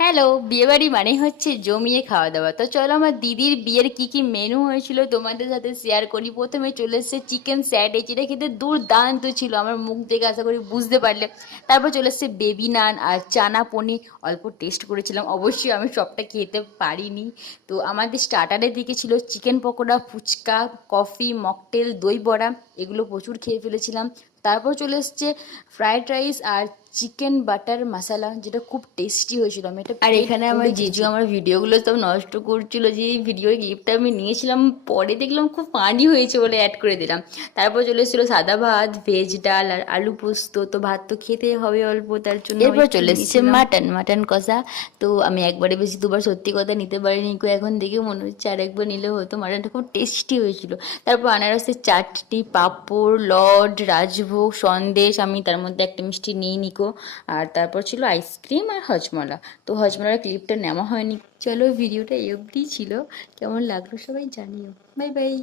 Hello, বিয়েবাড়ি মানে হচ্ছে জমিয়ে খাওয়া দাওয়া। তো চলো আমার দিদির বিয়ের কি কি মেনু হয়েছিল তোমাদের সাথে শেয়ার করি। প্রথমে চলে এসেছে চিকেন স্যান্ডউইচ, যেটা খেতে দুর্দান্ত ছিল, আমার মুখ দেখে আশা করি বুঝতে পারলে। তারপর চলে এসেছে বেবি নান আর চানা পনির, অল্প টেস্ট করেছিলাম, অবশ্যই আমি সবটা খেতে পারিনি। তো আমাদের স্টার্টারের দিকে ছিল chicken pakora, fuchka, coffee, mocktail, দই বড়া, এগুলো প্রচুর খেয়ে ফেলেছিলাম। তারপর চলে এসছে ফ্রাইড রাইস আর চিকেন বাটার মশলা, যেটা খুব টেস্টি হয়েছিল। আমি এটা আর এখানে আমার জিজু আমার ভিডিওগুলো সব নষ্ট করছিল, যে এই ভিডিওর ক্লিপটা আমি নিয়েছিলাম, পরে দেখলাম খুব ফানি হয়েছে বলে অ্যাড করে দিলাম। তারপর চলে এসেছিলো সাদা ভাত, ভেজ ডাল আর আলু পোস্ত। তো ভাত তো খেতে হবে অল্প, তার জন্য এরপর চলে এসেছে মাটন কষা। তো আমি একবারে বেশি দুবার সত্যি কথা নিতে পারিনি, এখন দেখে মনে হচ্ছে আর একবার নিলে হতো, মাটনটা খুব টেস্টি হয়েছিল। তারপর আনারসের চাটনি, পাঁপড়, লড, রাজভোগ, সন্দেশ, আমি তার মধ্যে একটা মিষ্টি নিই নিকো। আর তারপর ছিল আইসক্রিম আর হজমলা। তো হজমলার ক্লিপটা নেওয়া হয়নি। চলো, ভিডিওটা এই অবধিই ছিল। কেমন লাগলো সবাই জানিও। Bye bye.